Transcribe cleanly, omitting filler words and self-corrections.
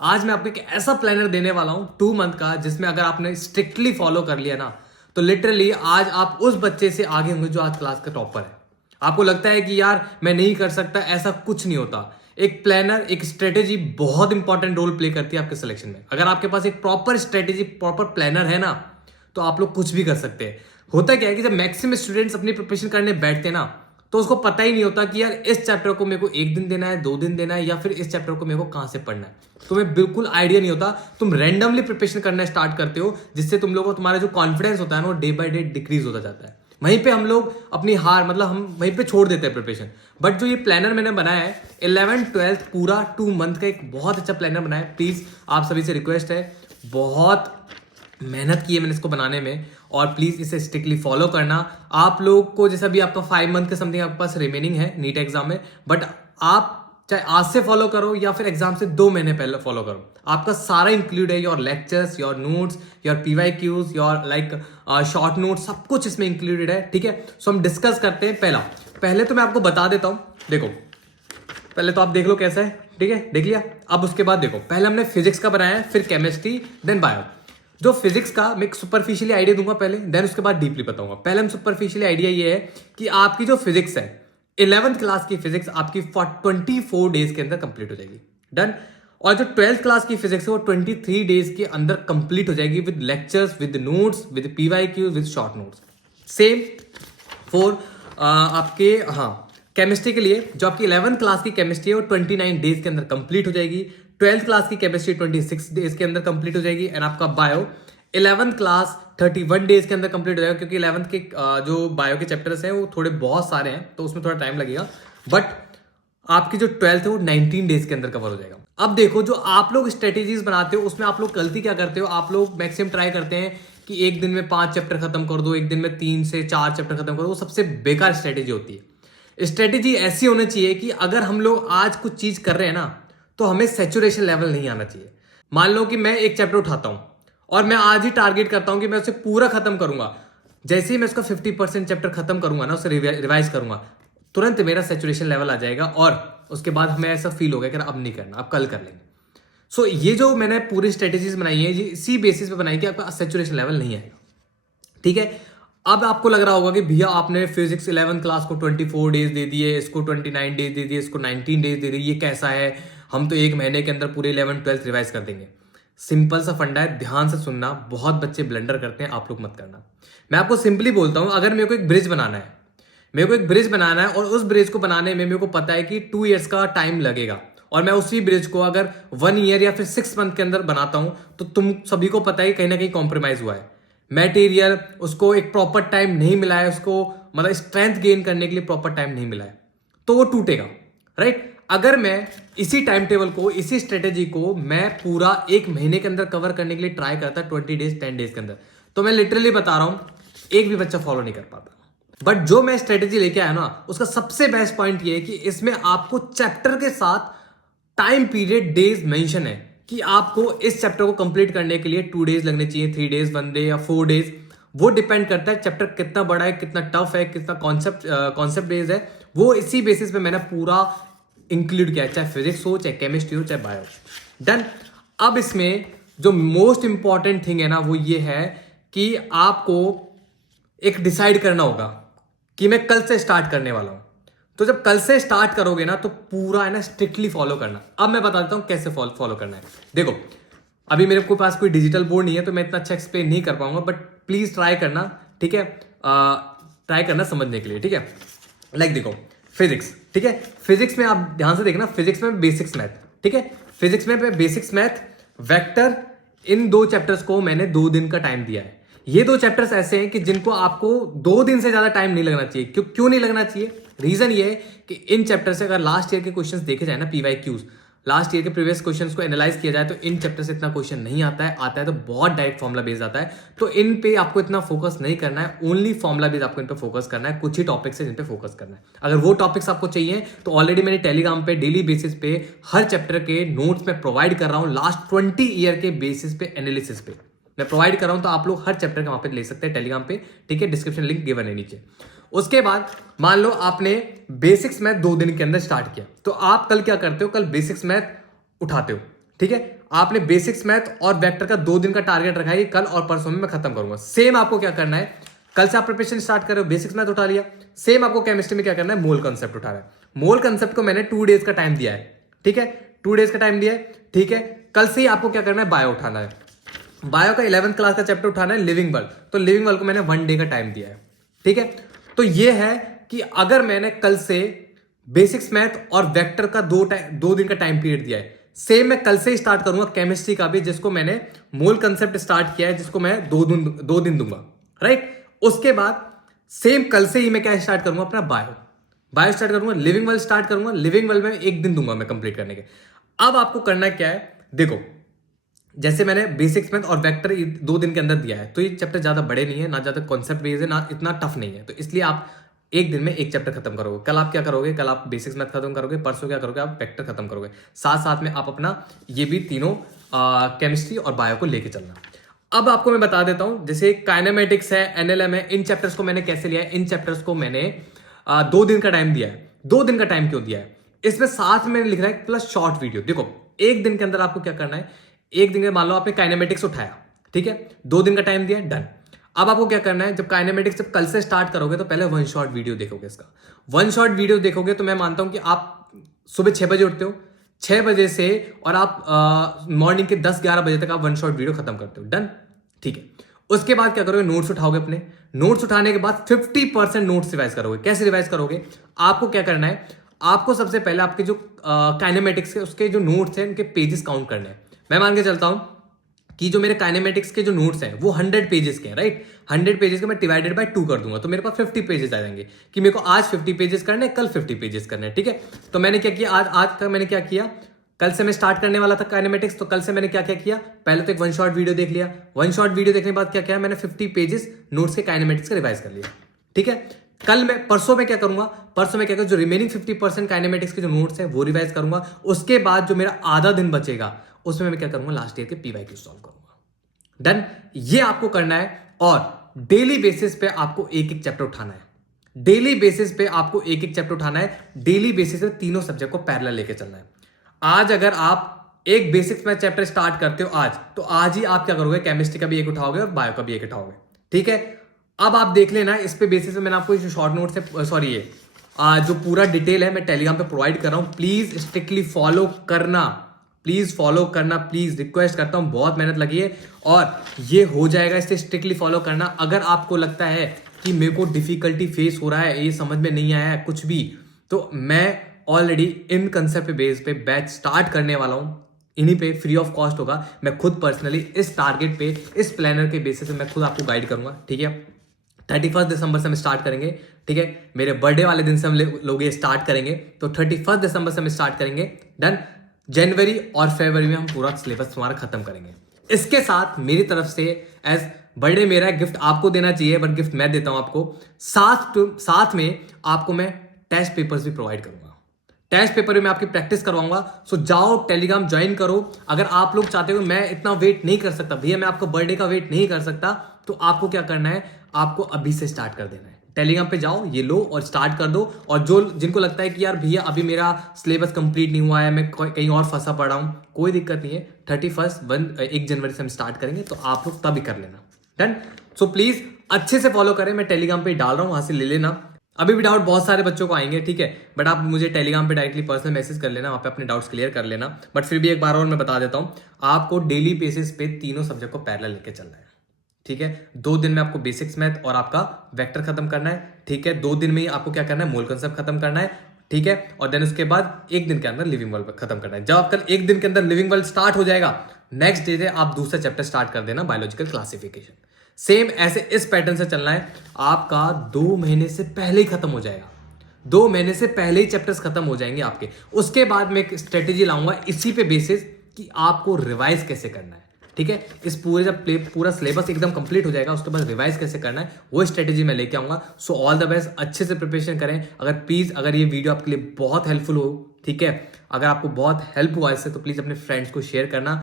आज मैं आपको एक ऐसा प्लानर देने वाला हूं 2 मंथ का, जिसमें अगर आपने स्ट्रिक्टली फॉलो कर लिया ना तो लिटरली आज आप उस बच्चे से आगे होंगे जो आज क्लास का टॉपर है। आपको लगता है कि यार मैं नहीं कर सकता, ऐसा कुछ नहीं होता। एक प्लानर, एक स्ट्रेटेजी बहुत इंपॉर्टेंट रोल प्ले करती है आपके सिलेक्शन में। अगर आपके पास एक प्रॉपर स्ट्रेटेजी, प्रॉपर प्लानर है ना, तो आप लोग कुछ भी कर सकते हैं। होता क्या है कि जब मैक्सिमम स्टूडेंट्स अपनी प्रिपरेशन करने बैठते हैं ना, तो उसको पता ही नहीं होता कि यार इस चैप्टर को मेरे को 1 दिन देना है, 2 दिन देना है, या फिर इस चैप्टर को मेरे को कहां से पढ़ना है। तुम्हें बिल्कुल आइडिया नहीं होता। तुम रैंडमली प्रिपरेशन करना स्टार्ट करते हो, जिससे तुम लोगों को तुम्हारा जो कॉन्फिडेंस होता है ना, वो डे बाय डे डिक्रीज होता जाता है। वहीं पे हम लोग अपनी हार, मतलब हम वहीं पे छोड़ देते हैं प्रिपरेशन। बट जो ये प्लानर मैंने बनाया है 11th-12th पूरा 2 मंथ का, एक बहुत अच्छा प्लानर बनाया है। प्लीज आप सभी से रिक्वेस्ट है, बहुत मेहनत की है मैंने इसको बनाने में, और प्लीज इसे स्ट्रिक्टली फॉलो करना। आप लोग को जैसा भी आपका 5 मंथ के समथिंग आपके पास रिमेनिंग है नीट एग्जाम में, बट आप चाहे आज से फॉलो करो या फिर एग्जाम से 2 महीने पहले फॉलो करो, आपका सारा इंक्लूड है। Your lectures, your notes, your PYQs, your like short notes, सब कुछ इसमें इंक्लूडेड है। ठीक है, सो हम डिस्कस करते हैं। पहले तो मैं आपको बता देता हूं, देखो पहले तो आप देख लो कैसा है। ठीक है, देख लिया। अब उसके बाद देखो, पहले हमने फिजिक्स का बनाया है, फिर केमिस्ट्री, देन बायो। जो फिजिक्स का मैं सुपरफिशियली आइडिया दूंगा पहले, देन उसके बाद डीपली बताऊंगा। पहले हम सुपरफिशियली आइडिया ये है कि आपकी जो फिजिक्स है 11th क्लास की फिजिक्स आपकी 24 डेज के अंदर कंप्लीट हो जाएगी। डन। और जो 12th क्लास की फिजिक्स है वो 23 डेज के अंदर कंप्लीट हो जाएगी, with lectures, with notes, with PYQs, with short notes. Same for आपके केमिस्ट्री के लिए जो आपकी 11th क्लास की केमिस्ट्री है वो 29 डेज के अंदर कंप्लीट हो जाएगी। 12th क्लास की केमिस्ट्री 26 डेज के अंदर कंप्लीट हो जाएगी। एंड आपका बायो 11th क्लास 31 डेज के अंदर कंप्लीट हो जाएगा, क्योंकि 11th के जो बायो के चैप्टर्स हैं वो थोड़े बहुत सारे हैं, तो उसमें थोड़ा टाइम लगेगा। बट आपकी जो 12th है वो 19 डेज के अंदर कवर हो जाएगा। अब देखो, जो आप लोग स्ट्रेटेजीज बनाते हो उसमें आप लोग गलती क्या करते हो, आप लोग मैक्सिमम ट्राई करते हैं कि एक दिन में 5 चैप्टर खत्म कर दो, एक दिन में 3 से 4 चैप्टर खत्म कर दो। वो सबसे बेकार स्ट्रेटेजी होती है। स्ट्रेटेजी ऐसी होनी चाहिए कि अगर हम लोग आज कुछ चीज कर रहे हैं ना, तो हमें सैचुरेशन लेवल नहीं आना चाहिए। मान लो कि मैं एक चैप्टर उठाता हूं और मैं आज ही टारगेट करता हूं कि मैं उसे पूरा खत्म करूंगा। जैसे ही मैं उसका 50% चैप्टर खत्म करूंगा ना, उसे रिवाइज करूंगा, तुरंत मेरा सैचुरेशन लेवल आ जाएगा, और उसके बाद हमें ऐसा फील होगा कि अब नहीं करना, अब कल कर लेंगे। सो ये जो मैंने पूरी स्ट्रेटेजीज बनाई है, ये इसी बेसिस पे बनाई कि आपका सैचुरेशन लेवल नहीं आएगा। ठीक है। अब आपको लग रहा होगा कि भैया आपने फिजिक्स 11th क्लास को 24 डेज दे दिए, इसको 29 डेज दे दिए, इसको 19 डेज दे दिए, ये कैसा है, हम तो 1 महीने के अंदर पूरे 11th-12th रिवाइज कर देंगे। सिंपल सा फंडा है, ध्यान से सुनना। बहुत बच्चे ब्लंडर करते हैं, आप लोग मत करना। मैं आपको सिंपली बोलता हूं, अगर मेरे को एक ब्रिज बनाना है, मेरे को एक ब्रिज बनाना है, और उस ब्रिज को बनाने में मेरे को पता है कि 2 ईयर्स का टाइम लगेगा, और मैं उसी ब्रिज को अगर 1 ईयर या फिर 6 मंथ के अंदर बनाता हूं, तो तुम सभी को पता है कहीं ना कहीं कॉम्प्रोमाइज हुआ है। मटेरियल, उसको एक प्रॉपर टाइम नहीं मिला है, उसको मतलब स्ट्रेंथ गेन करने के लिए प्रॉपर टाइम नहीं मिला है, तो वो टूटेगा। राइट। अगर मैं इसी टाइम टेबल को, इसी स्ट्रेटेजी को मैं पूरा 1 महीने के अंदर कवर करने के लिए ट्राई करता 20 डेज 10 डेज के अंदर, तो मैं लिटरली बता रहा हूं एक भी बच्चा फॉलो नहीं कर पाता। बट जो मैं स्ट्रेटेजी लेके आया ना, उसका सबसे बेस्ट पॉइंट ये है कि इसमें आपको चैप्टर के साथ टाइम पीरियड, डेज मेंशन है कि आपको इस चैप्टर को कंप्लीट करने के लिए 2 डेज लगने चाहिए, 3 डेज, 1 डे या 4 डेज। वो डिपेंड करता है चैप्टर कितना बड़ा है, कितना टफ है, कितना कॉन्सेप्ट बेस्ड है। वो इसी बेसिस पे मैंने पूरा इंक्लूड किया है, चाहे फिजिक्स हो, चाहे केमिस्ट्री हो, चाहे बायो। डन। अब इसमें जो मोस्ट इंपॉर्टेंट थिंग है ना, वो ये है कि आपको एक डिसाइड करना होगा कि मैं कल से स्टार्ट करने वाला हूं। तो जब कल से स्टार्ट करोगे ना, तो पूरा है ना स्ट्रिक्टली फॉलो करना। अब मैं बता देता हूं कैसे फॉलो करना है। देखो, अभी मेरे को पास कोई डिजिटल बोर्ड नहीं है, तो मैं इतना अच्छा एक्सप्लेन नहीं कर पाऊंगा, बट प्लीज ट्राई करना। ठीक है, ट्राई करना समझने के लिए। ठीक है, लाइक देखो फिजिक्स। ठीक है, फिजिक्स में आप ध्यान से देखना, फिजिक्स में बेसिक्स मैथ। ठीक है, फिजिक्स में बेसिक्स मैथ, वेक्टर, इन 2 चैप्टर्स को मैंने 2 दिन का टाइम दिया है। ये 2 चैप्टर्स ऐसे हैं कि जिनको आपको 2 दिन से ज्यादा टाइम नहीं लगना चाहिए। क्यों नहीं लगना चाहिए? रीजन ये है कि इन चैप्टर से अगर लास्ट ईयर के क्वेश्चंस देखे जाए ना, PYQs, लास्ट ईयर के प्रीवियस क्वेश्चंस को एनालाइज किया जाए, तो इन चैप्टर से इतना क्वेश्चन नहीं आता है तो बहुत डायरेक्ट फॉर्मुला बेस्ड आता है। तो इन पे आपको इतना फोकस नहीं करना है, ओनली फॉर्मुला बेस्ड आपको इन पे फोकस करना है। कुछ ही टॉपिक्स है जिन पे फोकस करना है। अगर वो टॉपिक्स आपको चाहिए तो ऑलरेडी मैंने टेलीग्राम पे डेली बेसिस पे हर चैप्टर के नोट्स में प्रोवाइड कर रहा हूँ, लास्ट 20 ईयर के बेसिस पे, एनालिसिस पे मैं प्रोवाइड कर रहा हूं। तो आप लोग हर चैप्टर के वहां पे ले सकते हैं टेलीग्राम पे। ठीक है, डिस्क्रिप्शन लिंक गिवन है नीचे। उसके बाद मान लो आपने बेसिक्स मैथ 2 दिन के अंदर स्टार्ट किया, तो आप कल क्या करते हो, कल बेसिक्स मैथ उठाते हो। ठीक है, आपने बेसिक्स मैथ और वेक्टर का 2 दिन का टारगेट रखा है, कल और परसों में मैं खत्म करूंगा। सेम आपको क्या करना है, कल से आप प्रिपरेशन स्टार्ट कर रहे हो, बेसिक्स मैथ उठा लिया। सेम आपको केमिस्ट्री में क्या करना है, मोल कंसेप्ट उठा रहा है। मोल कंसेप्ट को मैंने 2 डेज का टाइम दिया है, ठीक है, 2 डेज का टाइम दिया है, ठीक है। कल से ही आपको क्या करना है, बायो उठाना है। बायो का 11th क्लास का चैप्टर उठाना है, लिविंग वर्ल्ड। तो लिविंग वर्ल्ड को मैंने 1 डे का टाइम दिया है, ठीक है। तो ये है कि अगर मैंने कल से बेसिक्स मैथ और वेक्टर का 2 दिन का टाइम पीरियड दिया है, सेम मैं कल से ही स्टार्ट करूंगा केमिस्ट्री का भी, जिसको मैंने मोल कंसेप्ट स्टार्ट किया है, जिसको मैं 2 दिन दूंगा, राइट। उसके बाद सेम कल से ही मैं क्या स्टार्ट करूंगा, अपना बायो स्टार्ट करूंगा, लिविंग वर्ल्ड स्टार्ट करूंगा। लिविंग वर्ल्ड में 1 दिन दूंगा मैं कंप्लीट करने के। अब आपको करना क्या है, देखो, जैसे मैंने बेसिक्स मैथ और वेक्टर 2 दिन के अंदर दिया है, तो ये चैप्टर ज्यादा बड़े नहीं है, ना ज्यादा कॉन्सेप्ट बेस्ड है, ना इतना टफ नहीं है, तो इसलिए आप 1 दिन में 1 चैप्टर खत्म करोगे। कल आप क्या करोगे, कल आप बेसिक्स मैथ खत्म करोगे, परसों क्या करोगे, आप वेक्टर खत्म करोगे। साथ साथ में आप अपना ये भी तीनों केमिस्ट्री और बायो को लेके चलना। अब आपको मैं बता देता हूं, जैसे काइनेमेटिक्स है, एनएलएम है, इन चैप्टर्स को मैंने कैसे लिया है। इन चैप्टर्स को मैंने 2 दिन का टाइम दिया है। 2 दिन का टाइम क्यों दिया है, इसमें साथ में लिख रहा है प्लस शॉर्ट वीडियो। देखो, 1 दिन के अंदर आपको क्या करना है, 1 दिन के मान लो आपने काइनेमेटिक्स उठाया, ठीक है, 2 दिन का टाइम दिया, डन। अब आपको क्या करना है, जब काइनेमेटिक्स जब कल से स्टार्ट करोगे तो पहले 1 शॉर्ट वीडियो देखोगे। इसका 1 शॉर्ट वीडियो देखोगे तो मैं मानता हूं कि आप सुबह 6 बजे उठते हो, 6 बजे से और आप मॉर्निंग के 10-11 बजे तक आप 1 शॉर्ट वीडियो खत्म करते हो, डन, ठीक है। उसके बाद क्या करोगे, नोट्स उठाओगे अपने। नोट्स उठाने के बाद 50% नोट्स रिवाइज करोगे। कैसे रिवाइज करोगे, आपको क्या करना है, आपको सबसे पहले आपके जो काइनेमेटिक्स के उसके जो नोट्स हैं उनके पेजेस काउंट करने हैं। मैं मान के चलता हूं कि जो मेरे काइनेमेटिक्स के जो नोट्स हैं वो 100 पेजेस के हैं, राइट। 100 पेजेस के मैं डिवाइडेड बाय 2 कर दूंगा, तो मेरे पास 50 पेजेस आ जाएंगे कि मेरे को आज 50 पेजेस करने, कल 50 पेजेस करने, ठीक है। तो मैंने क्या किया, आज का मैंने क्या किया, कल से मैं स्टार्ट करने वाला था काइनेमेटिक्स, तो कल से मैंने क्या क्या किया, पहले तो एक 1 शॉर्ट वीडियो देख लिया। 1 शॉर्ट वीडियो देखने के बाद क्या किया, मैंने 50 पेजेस नोट्स के काइनेमेटिक्स का रिवाइज कर लिया, ठीक है। कल मैं परसों में क्या करूंगा, परसों में क्या करूंगा, जो रिमेनिंग 50% काइनेमेटिक्स के जो नोट्स हैं वो रिवाइज करूंगा। उसके बाद जो मेरा आधा दिन बचेगा उसमें मैं क्या करूंगा, लास्ट ईयर के पीवाईक्यू सॉल्व करूंगा, डन। ये आपको करना है और डेली बेसिस पे आपको एक एक चैप्टर उठाना है। डेली बेसिस पे आपको एक एक चैप्टर उठाना है। डेली बेसिस पे तीनों सब्जेक्ट को पैरेलल लेके चलना है। आज अगर आप एक बेसिक्स में चैप्टर स्टार्ट करते हो आज, तो आज ही आप क्या करोगे, केमिस्ट्री का भी एक उठाओगे और बायो का भी एक उठाओगे, ठीक है। अब आप देख लेना, इस पे बेसिस पे मैंने आपको जो शॉर्ट नोट्स है, सॉरी ये जो पूरा डिटेल है मैं टेलीग्राम पे प्रोवाइड कर रहा हूं। प्लीज स्ट्रिक्टली फॉलो करना, प्लीज फॉलो करना, प्लीज रिक्वेस्ट करता हूं, बहुत मेहनत लगी है और ये हो जाएगा, इससे स्ट्रिक्टली फॉलो करना। अगर आपको लगता है कि मेरे को डिफिकल्टी फेस हो रहा है, ये समझ में नहीं आया है कुछ भी, तो मैं ऑलरेडी इन कंसेप्ट बेस पे बैच स्टार्ट करने वाला हूं। इन्हीं पे फ्री ऑफ कॉस्ट होगा। मैं खुद पर्सनली इस टारगेट पे, इस प्लानर के बेसिस पे मैं खुद आपको गाइड करूंगा, ठीक है। 31 दिसंबर से हम स्टार्ट करेंगे, ठीक है। मेरे बर्थडे वाले दिन से हम लोग ये स्टार्ट करेंगे, तो 31 दिसंबर से हम स्टार्ट करेंगे, डन। जनवरी और फरवरी में हम पूरा सिलेबस तुम्हारा खत्म करेंगे। इसके साथ मेरी तरफ से एज बर्थडे मेरा गिफ्ट आपको देना चाहिए, बट गिफ्ट मैं देता हूं आपको, साथ में आपको मैं टेस्ट पेपर्स भी प्रोवाइड करूंगा। टेस्ट पेपर में मैं आपकी प्रैक्टिस करवाऊंगा। सो जाओ टेलीग्राम ज्वाइन करो। अगर आप लोग चाहते हो मैं इतना वेट नहीं कर सकता भैया, मैं आपका बर्थडे का वेट नहीं कर सकता, तो आपको क्या करना है, आपको अभी से स्टार्ट कर देना है। टेलीग्राम पे जाओ, ये लो और स्टार्ट कर दो। और जो जिनको लगता है कि यार भैया अभी मेरा सिलेबस कंप्लीट नहीं हुआ है, मैं कहीं और फंसा पड़ा हूं, कोई दिक्कत नहीं है। 1 जनवरी से हम स्टार्ट करेंगे, तो आप लोग तभी कर लेना, डन। सो प्लीज अच्छे से फॉलो करें, मैं टेलीग्राम पे डाल रहा हूं, वहां से ले लेना। अभी भी डाउट बहुत सारे बच्चों को आएंगे, ठीक है, बट आप मुझे टेलीग्राम पे डायरेक्टली पर्सनल मैसेज कर लेना, वहां पे अपने डाउट्स क्लियर कर लेना। बट फिर भी एक बार और मैं बता देता हूं, आपको डेली बेसिस पे तीनों सब्जेक्ट को पैरेलल लेके चलना है, ठीक है। 2 दिन में आपको बेसिक्स मैथ और आपका वेक्टर खत्म करना है, ठीक है। 2 दिन में ही आपको क्या करना है, मोल कंसेप्ट खत्म करना है, ठीक है। और देन उसके बाद 1 दिन के अंदर लिविंग वर्ल्ड खत्म करना है। जब आपका 1 दिन के अंदर लिविंग वर्ल्ड स्टार्ट हो जाएगा, नेक्स्ट डे से आप दूसरा चैप्टर स्टार्ट कर देना, बायोलॉजिकल क्लासिफिकेशन। सेम ऐसे इस पैटर्न से चलना है। आपका 2 महीने से पहले ही खत्म हो जाएगा, 2 महीने से पहले ही चैप्टर्स खत्म हो जाएंगे आपके। उसके बाद मैं एक स्ट्रेटेजी लाऊंगा इसी पे बेसिस कि आपको रिवाइज कैसे करना है, ठीक है। इस पूरे जब पूरा सिलेबस एकदम कंप्लीट हो जाएगा, उसके बाद रिवाइज कैसे करना है वो स्ट्रेटेजी मैं लेके आऊंगा। सो ऑल द बेस्ट, अच्छे से प्रिपरेशन करें। अगर प्लीज अगर ये वीडियो आपके लिए बहुत हेल्पफुल हो, ठीक है, अगर आपको बहुत हेल्प हुआ इससे, तो प्लीज अपने फ्रेंड्स को शेयर करना।